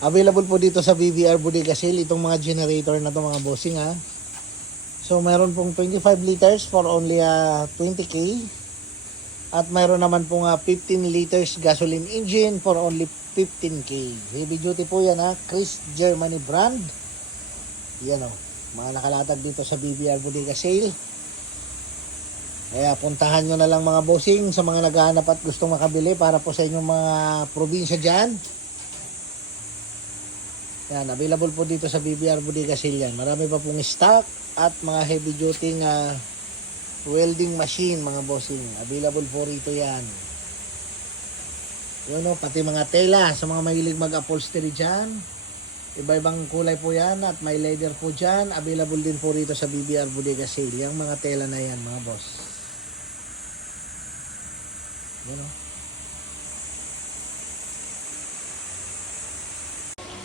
Available po dito sa BBR Bodega Sale itong mga generator na to mga bossing ha. So meron pong 25 liters for only ah, 20k. At mayroon naman pong ah, 15 liters gasoline engine for only 15k. Heavy duty po yan ha. Chris Germany brand. Yan o. Mga nakalatag dito sa BBR Bodega Sale. Kaya puntahan nyo na lang mga bossing sa mga naghahanap at gustong makabili para po sa inyong mga probinsya dyan. Yan, available po dito sa BBR Bodega Sale yan. Marami pa pong stock at mga heavy duty nga welding machine mga bossing. Available po rito yan. Yun o, pati mga tela sa mga mahilig mag-upholstery dyan. Iba-ibang kulay po yan at may leather po dyan. Available din po rito sa BBR Bodega Sale. Yung mga tela na yan mga boss. Yan o.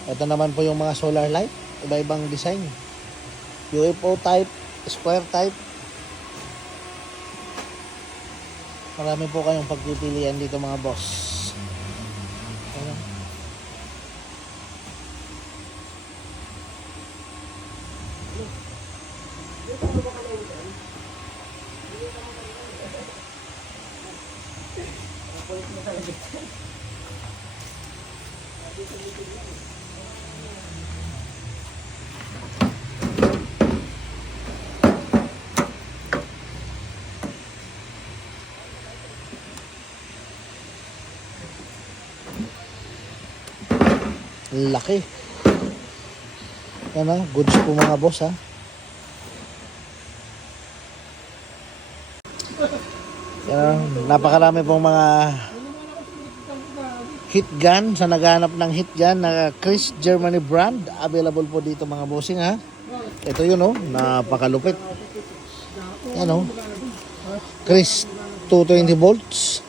Ito naman po yung mga solar light. Iba-ibang design. UFO type, square type. Marami po kayong pagpipilian dito mga boss. Laki. Yan ha, goods po mga boss ha. Yan ha, napakarami pong mga hit gun sa naghanap ng hit gun na Chris Germany brand. Available po dito mga bossing ha. Ito yun oh, napakalupit. Yan oh. Chris 220 volts,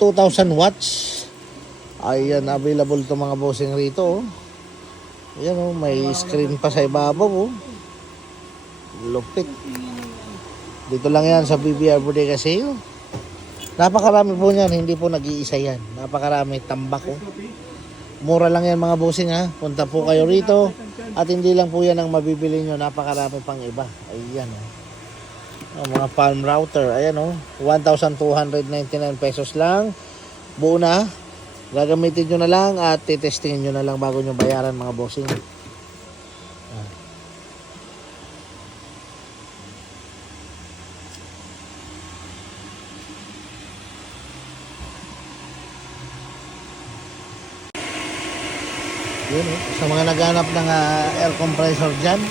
2000 watts. Ayan, available to mga bossing rito. Oh. Ayan oh, may screen pa sa ibabaw oh. Lupit. Dito lang yan sa BBR Bodega Sale. Napakarami po niyan, hindi po nag-iisa yan. Napakarami, tambak oh. Mura lang yan mga bossing ha. Punta po kayo rito. At hindi lang po yan ang mabibili nyo. Napakarami pang iba. Ayan oh. Ang mga palm router. Ayan oh. 1,299 pesos lang. Buo na. Gagamitin nyo na lang at titestingin nyo na lang bago nyo bayaran mga bossing. Ah. Yun eh. Sa mga naghanap ng ah, air compressor dyan.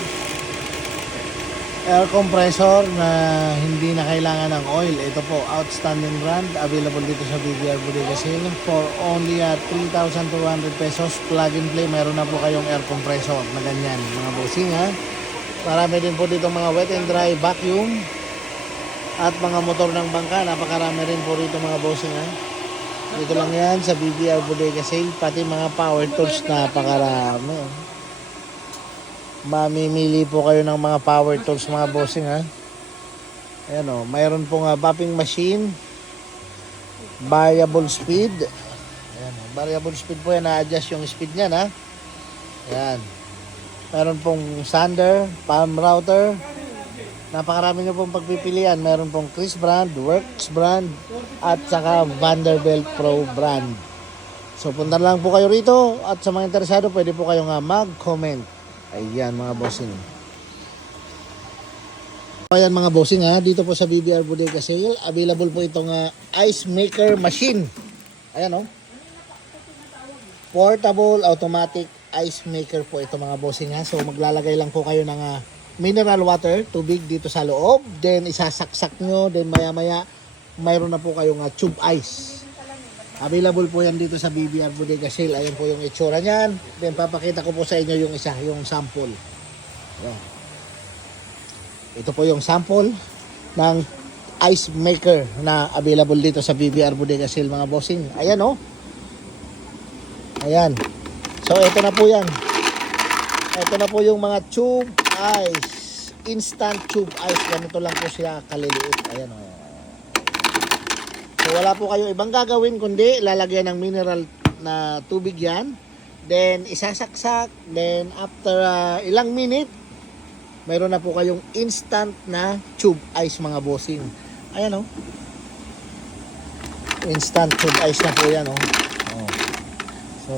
Air compressor na hindi na kailangan ng oil. Ito po, outstanding brand. Available dito sa BBR Bodega Sale. For only at 3,200 pesos. Plug and play. Meron na po kayong air compressor na ganyan. Mga bossing ha. Marami din po dito mga wet and dry vacuum. At mga motor ng bangka. Napakarami rin po rito mga bossing ha. Dito lang yan sa BBR Bodega Sale. Pati mga power tools napakarami. Oh. Mamimili po kayo ng mga power tools mga bossing ha. Ayan o, mayroon pong uh, bopping machine. Variable speed. Ayan o, variable speed po yan. Na-adjust yung speed niyan ha. Ayan. Meron pong sander, palm router. Napakarami nyo pong pagpipilian. Meron pong Chris brand, Works brand, at saka Vanderbilt Pro brand. So punta lang po kayo rito at sa mga interesado pwede po kayo nga mag-comment. Ayan mga bossing. Ayan mga bossing ha, dito po sa BBR Bodega Sale, available po itong ah, ice maker machine. Ayan oh. Portable automatic ice maker po ito mga bossing ha. So maglalagay lang po kayo ng ah, mineral water, tubig dito sa loob. Then isasaksak nyo, then maya maya mayroon na po kayong ah, tube ice. Available po yan dito sa BBR Bodega Sale. Ayan po yung itsura niyan. Then papakita ko po sa inyo yung isa, yung sample. Ayan. Ito po yung sample ng ice maker na available dito sa BBR Bodega Sale mga bossing. Ayan oh. Ayan. So ito na po yan. Ito na po yung mga tube ice. Instant tube ice. Ganito lang po siya kaliliit. Ayan oh. So wala po kayong ibang gagawin kundi lalagyan ng mineral na tubig yan. then isasaksak, then after ah, ilang minute, mayroon na po kayong instant na tube ice mga bossing. Ayan oh. Instant tube ice na po yan oh. oh. So,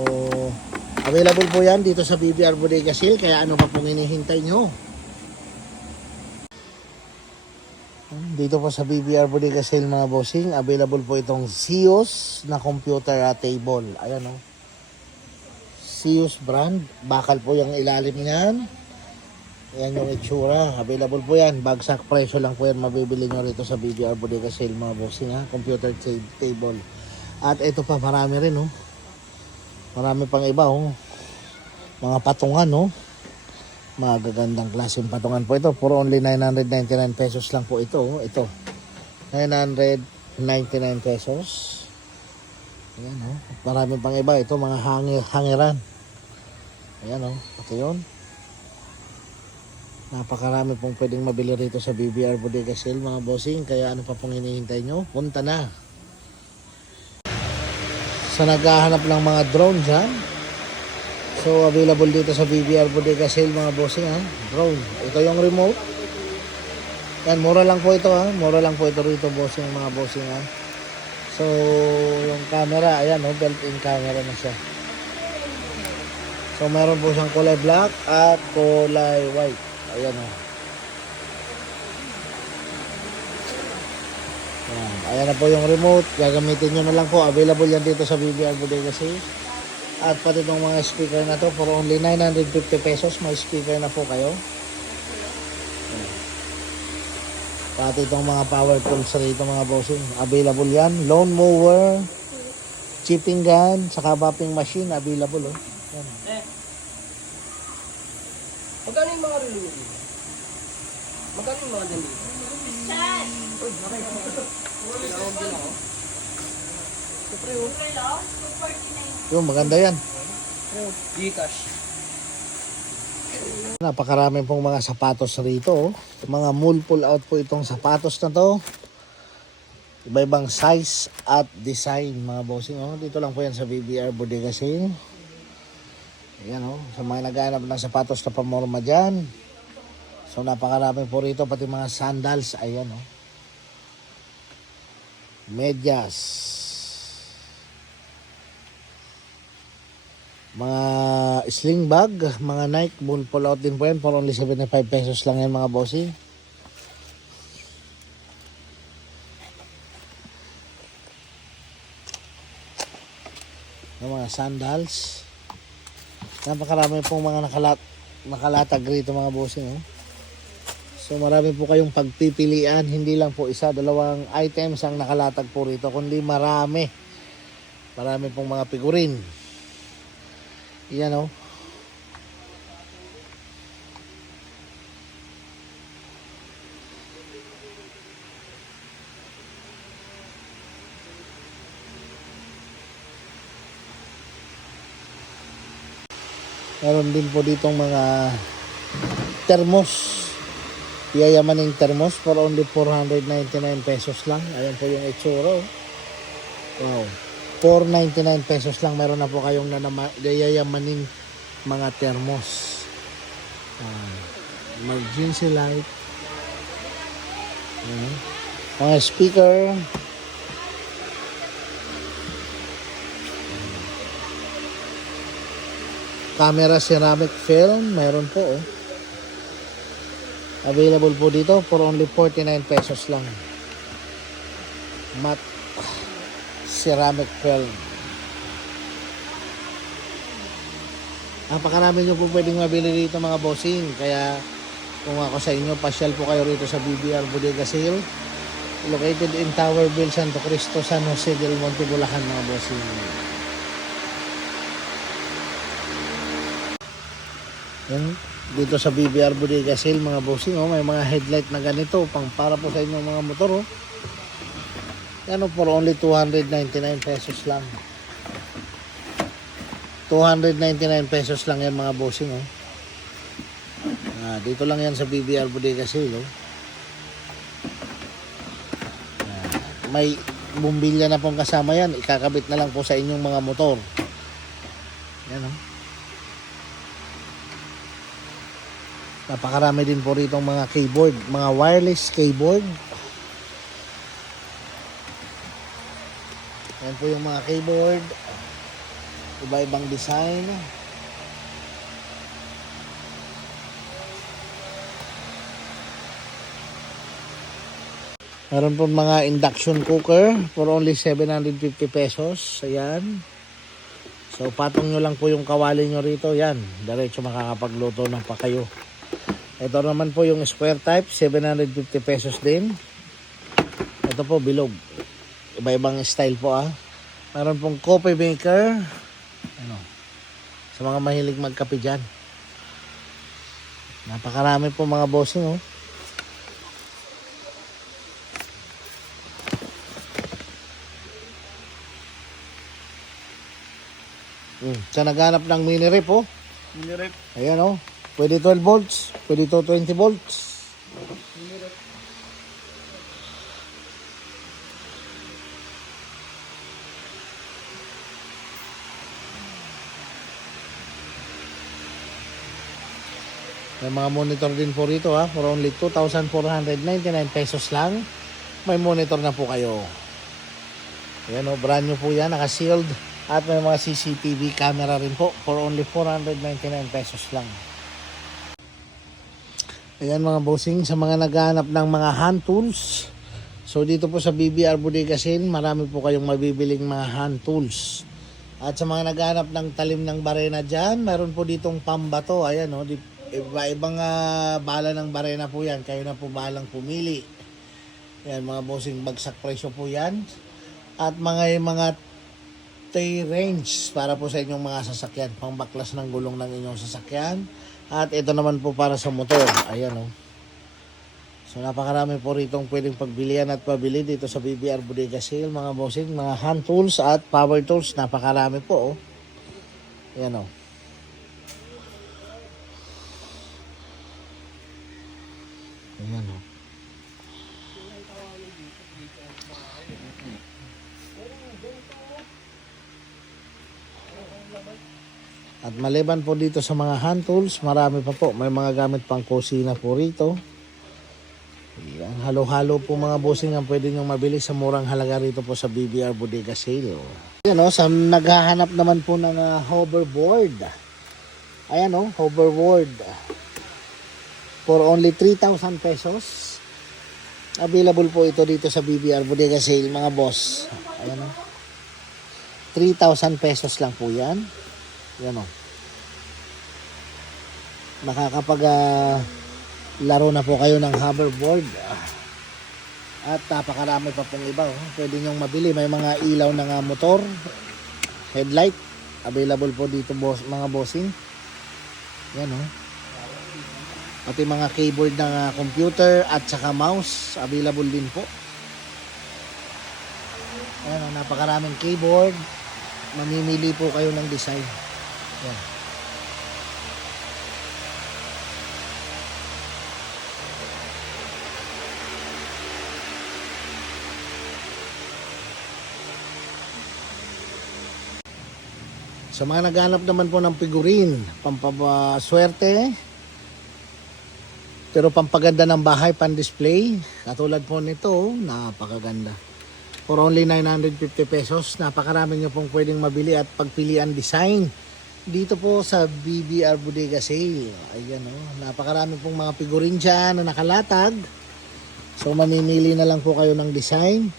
available po yan dito sa BBR Bodega Sale, kaya ano pa pong hinihintay nyo? Dito po sa BBR Bodega Sale mga bossing, available po itong Sios na computer ah, table. Ayan oh. Sios brand, bakal po yung ilalim niyan. Yan yung itsura. Available po yan. Bagsak presyo lang po yan. Mabibili nyo rito sa BBR Bodega Sale mga bossing ha. Computer ta- table. At ito pa marami rin oh. Marami pang iba oh. Mga patungan oh. Magagandang klaseng patungan po ito. For only 999 pesos lang po ito. Ito. 999 pesos. Ayan oh. Marami pang iba. Ito mga hangir, hangiran. Ayan oh. Ito yun. Napakarami pong pwedeng mabili rito sa BBR Bodega Sale mga bossing. Kaya ano pa pong hinihintay nyo? Punta na. Sa naghahanap ng mga drone dyan. So available dito sa BBR Bodega Sale mga bossing ha. Drone. Ito yung remote. Yan, mura lang po ito ha. Mura lang po ito rito bossing mga bossing ha. So yung camera, ayan oh, built-in camera na siya. So meron po siyang kulay black at kulay white. Ayan o. Ayan. Ayan na po yung remote. Gagamitin nyo na lang po. Available yan dito sa BBR Bodega Sale. At pati itong mga speaker na to for only 950 pesos. May speaker na po kayo. Pati itong mga power tools rito mga bossing. Available yan. Lawn mower, chipping gun, saka vapping machine. Available oh. Ayan. Magkano yung mga nyo? Magkano yung mga dali? Uy, okay. Tinawag din ako. Siyempre, oh. Yung maganda yan. Gcash. Napakarami pong mga sapatos rito. oh. Mga mall pull out po itong sapatos na to. Iba-ibang size at design mga bossing. Oh. Dito lang po yan sa BBR Bodega Sale. Ayan oh. Sa mga naghahanap ng sapatos na pamorma dyan. So napakarami po rito. Pati mga sandals. Ayan oh. Medyas. Mga sling bag, mga Nike, bull pull out din po yan. For only 75 pesos lang yan mga bossy. Yung mga sandals. Napakarami pong mga nakalat nakalatag rito mga bossing. Oh. So marami po kayong pagpipilian. Hindi lang po isa, dalawang items ang nakalatag po rito. Kundi marami. Marami pong mga figurin. Yan oh. Meron din po ditong mga thermos. Yayamaning thermos for only 499 pesos lang. Ayan po yung itsura. oh. Wow. 499 pesos lang meron na po kayong yayamaning mga thermos. Ah, emergency light. Ayan. Mga speaker. Camera ceramic film, meron po oh. Available po dito for only 49 pesos lang. Matte ceramic film. Napakarami nyo po pwedeng mabili dito mga bossing. Kaya kung ako sa inyo, pasyal po kayo rito sa BBR Bodega Sale. Located in Towerville, Santo Cristo, San Jose del Monte, Bulacan mga bossing. Yan, dito sa BBR Bodega Sale mga bossing, oh, may mga headlight na ganito pang para po sa inyong mga motor. Oh. Ano for only 299 pesos lang. 299 pesos lang yan mga bossing oh. Ah, dito lang yan sa BBR Bodega Sale oh. Ah, may bumbilya na pong kasama yan. Ikakabit na lang po sa inyong mga motor. Yan oh. Napakarami din po rito mga keyboard, mga wireless keyboard. Yan po yung mga keyboard. Iba-ibang design. Meron po mga induction cooker for only 750 pesos. Ayan. So patong nyo lang po yung kawali nyo rito. Yan. Diretso makakapagluto ng pa kayo. Ito naman po yung square type. 750 pesos din. Ito po bilog. Iba-ibang style po ah. Meron pong coffee maker. Ano. Sa mga mahilig magkape dyan. Napakarami po mga bossing oh. Mm. Sa naghanap ng mini rep oh. Minirep. Ayan oh. Pwede 12 volts, pwede to 20 volts. May mga monitor din po rito ha, for only 2,499 pesos lang. May monitor na po kayo. Ayan o, brand new po yan, naka-sealed. At may mga CCTV camera rin po for only 499 pesos lang. Ayan mga bossing, sa mga naghahanap ng mga hand tools. So dito po sa BBR Budigasin, marami po kayong mabibiling mga hand tools. At sa mga naghahanap ng talim ng barena dyan, meron po ditong pambato. Ayan o, di, iba-ibang ah, bala ng barena po yan. Kayo na po balang pumili. Yan mga bossing, bagsak presyo po yan. At mga mga tay range para po sa inyong mga sasakyan. Pangbaklas ng gulong ng inyong sasakyan. At ito naman po para sa motor. Ayan o. So napakarami po ritong pwedeng pagbilian at pabili dito sa BBR Bodega Sale mga bossing, mga hand tools at power tools. Napakarami po oh. Ayan o. Ayan o. At maliban po dito sa mga hand tools, marami pa po. May mga gamit pang kusina po rito. Yan, halo-halo po mga bossing ang pwede nyo mabili sa murang halaga rito po sa BBR Bodega Sale. Yan o, sa naghahanap naman po ng ah, hoverboard. Ayan o, hoverboard. For only 3,000 pesos. Available po ito dito sa BBR Bodega Sale mga boss. Ayan o. 3,000 pesos lang po yan. Yan o. Nakakapag ah, laro na po kayo ng hoverboard. At napakarami pa pong iba. Oh. Pwede nyong mabili. May mga ilaw na nga motor. Headlight. Available po dito boss, mga bossing. Yan o. Pati mga keyboard ng computer at saka mouse. Available din po. Ayan. Napakaraming keyboard. Mamimili po kayo ng design. Yan. Sa mga naghanap naman po ng figurine, pampaswerte, pero pampaganda ng bahay, pan-display, katulad po nito, napakaganda. For only 950 pesos, napakarami nyo pong pwedeng mabili at pagpilian design. Dito po sa BBR Bodega Sale. Ayan o, napakarami pong mga figurine dyan na nakalatag. So mamimili na lang po kayo ng design.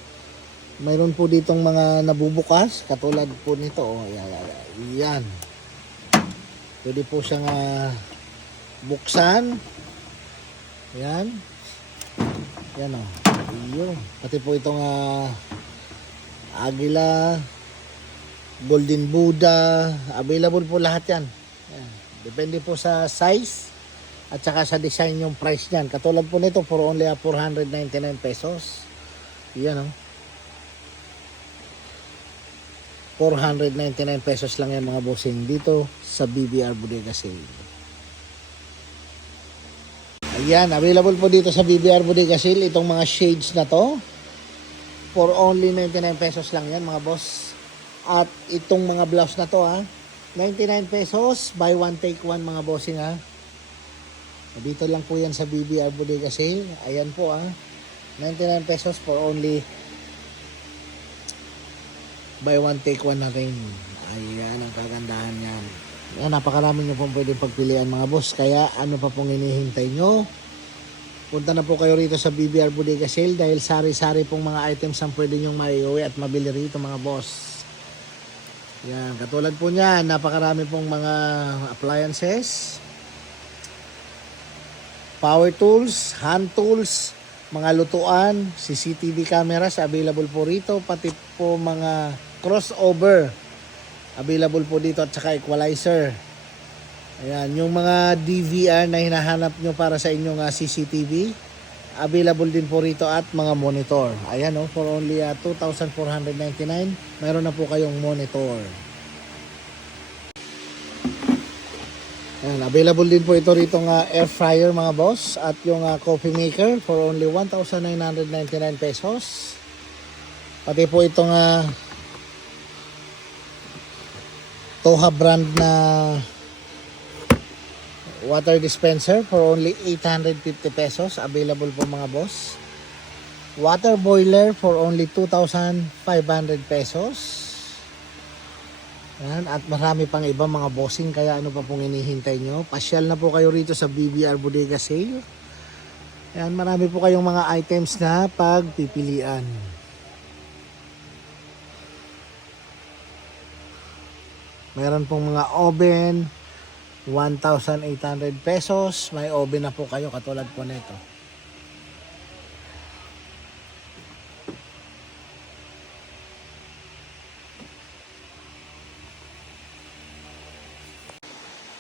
Mayroon po ditong mga nabubukas, katulad po nito. Oh, yan, yan, yan. Pwede po siyang ah, buksan. Yan. Yan o. Yun. Pati po itong ah, Agila, Golden Buddha, available po lahat yan. yan. Depende po sa size at saka sa design yung price niyan. Katulad po nito for only ah, 499 pesos. Yan o. 499 pesos lang yan mga bossing dito sa BBR Bodega Sale. Ayan, available po dito sa BBR Bodega Sale itong mga shades na to. For only 99 pesos lang yan mga boss. At itong mga blouse na to ha. 99 pesos, buy one take one mga bossing ha. Dito lang po yan sa BBR Bodega Sale. Ayan po ah. 99 pesos for only buy one take one na rin. Ayan ang kagandahan yan. Napakarami nyo pong pwedeng pagpilian mga boss. Kaya ano pa pong hinihintay nyo? Punta na po kayo rito sa BBR Bodega Sale dahil sari-sari pong mga items ang pwede nyong maiuwi at mabili rito mga boss. Yan, katulad po niyan, napakarami pong mga appliances, power tools, hand tools, mga lutuan, CCTV cameras available po rito, pati po mga crossover available po dito at saka equalizer. Ayan, yung mga DVR na hinahanap nyo para sa inyong ah, CCTV, available din po rito at mga monitor. Ayan oh, for only ah, 2,499, mayroon na po kayong monitor. Ayan, available din po ito rito nga air fryer mga boss at yung ah, coffee maker for only 1,999 pesos. Pati po itong ah, Toha brand na water dispenser for only 850 pesos available po mga boss. Water boiler for only 2,500 pesos. Yan, at marami pang iba mga bossing kaya ano pa pong hinihintay nyo. Pasyal na po kayo rito sa BBR Bodega Sale. Yan, marami po kayong mga items na pagpipilian. Meron pong mga oven, 1,800 pesos. May oven na po kayo katulad po nito.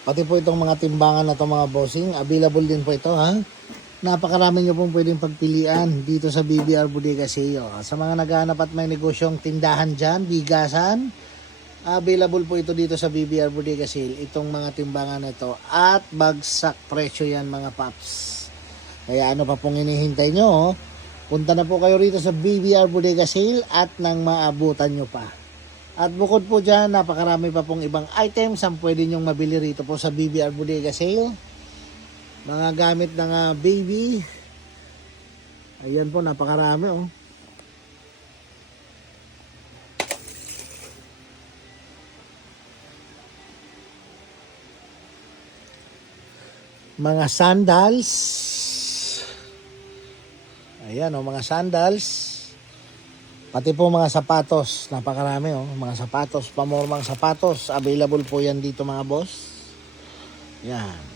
Pati po itong mga timbangan na to mga bossing, available din po ito ha. Napakarami nyo pong pwedeng pagpilian dito sa BBR Bodega Seo. Sa mga naghahanap at may negosyong tindahan dyan, bigasan, available po ito dito sa BBR Bodega Sale. Itong mga timbangan na ito at bagsak presyo yan mga paps. Kaya ano pa pong hinihintay nyo, oh? punta na po kayo rito sa BBR Bodega Sale at nang maabutan nyo pa. At bukod po dyan, napakarami pa pong ibang items ang pwede nyong mabili rito po sa BBR Bodega Sale. Mga gamit ng ah, baby. Ayan po, napakarami oh. Mga sandals. Ayan oh, mga sandals. Pati po mga sapatos, napakarami oh, mga sapatos, pamormang sapatos, available po yan dito mga boss. Yan.